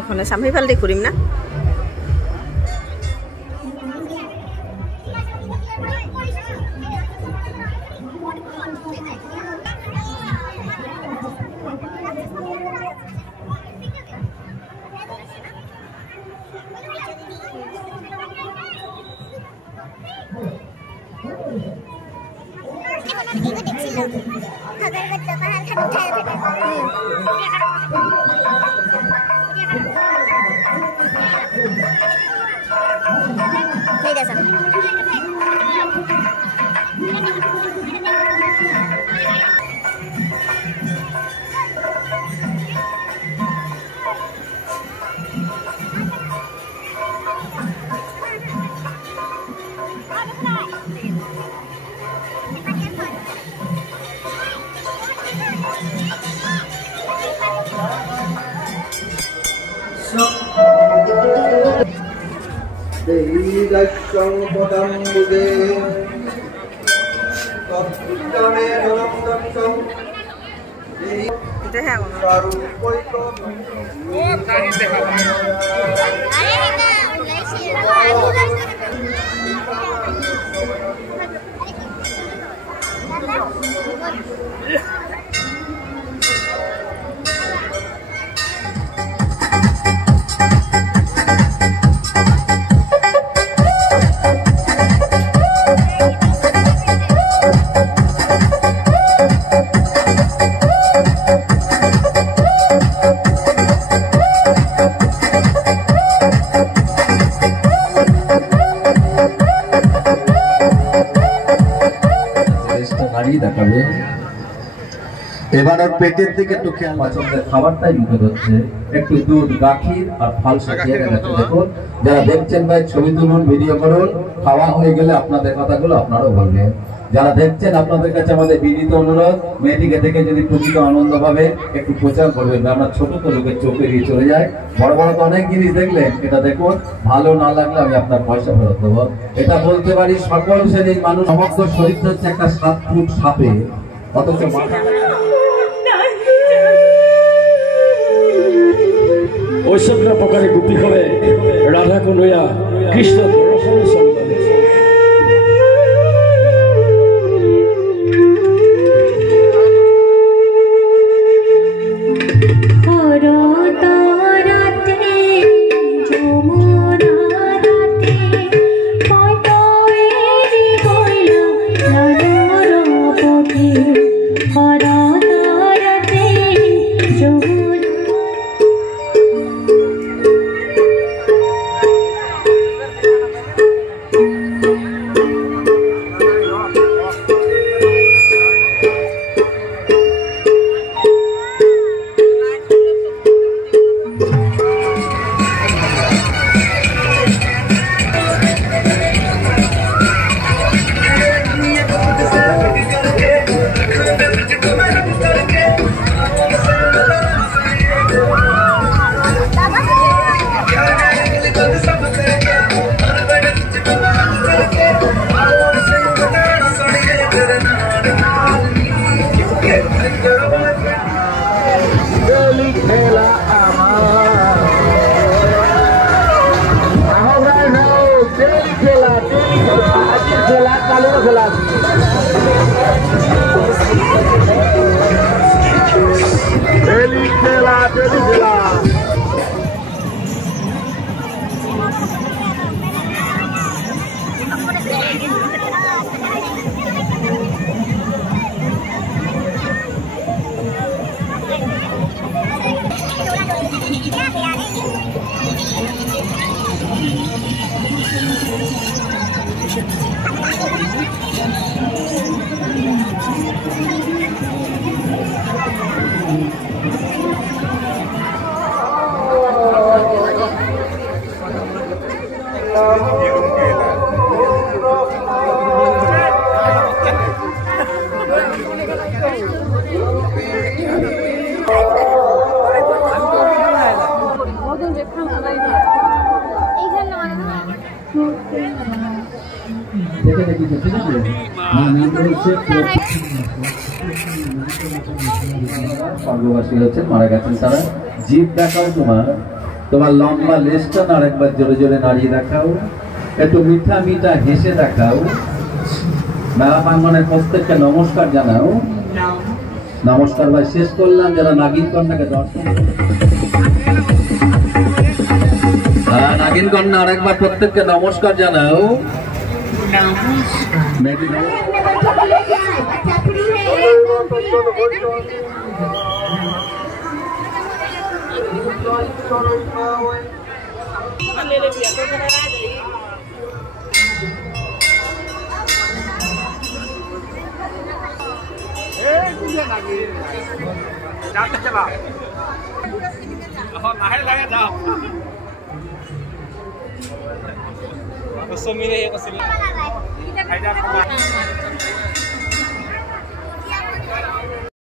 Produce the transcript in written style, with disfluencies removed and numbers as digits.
এখনে সামনে ফালতে ঘুরিম না এবার ওর পেটের দিকে একটু খেয়াল পছন্দের খাবারটাই মুখে ধরছে একটু দুধ গাখির আর ফল সাজিয়ে দেখুন যারা দেখছেন ভাই ছবি তুলুন ভিডিও করুন খাওয়া হয়ে গেলে আপনাদের কথাগুলো আপনারাও বলবেন যারা দেখছেন আপনাদের কাছে আমাদের বিনীত অনুরোধ মেয়েটিকে দেখে যদি প্রকৃত আনন্দ পাবে একটু প্রচার করবেন আমরা ছোট তো লোকের চোখ এড়িয়ে চলে যায় বড় বড় তো অনেক জিনিস দেখলেন এটা দেখুন ভালো না লাগলে আমি আপনার পয়সা ফেরত দেবো এটা বলতে পারি সকল শ্রেণীর মানুষ সমস্ত শরীর হচ্ছে একটা 7 ফুট সাপে অথচ ঐশ্বর্য প্রকারে গোপী হবে রাধা কনৈয়া কৃষ্ণ দর্শনের সন্ধানে দেখে দেখি স্বর্গবাসী হচ্ছেন, মারা গেছেন তারা। জিভ দেখাও তোমার, তোমার লম্বা লেজটা না আরেকবার জোরে জোরে নাড়িয়ে দেখাও, একটু মিঠা মিঠা হেসে দেখাও, মেলা প্রাঙ্গণের প্রত্যেককে নমস্কার জানাও। নমস্কার ভাই শেষ করলাম। যারা নাগিন কন্যাকে দর্শন, নাগিন কন্যা আরেকবার প্রত্যেককে নমস্কার জানাও। Gusto mo na yung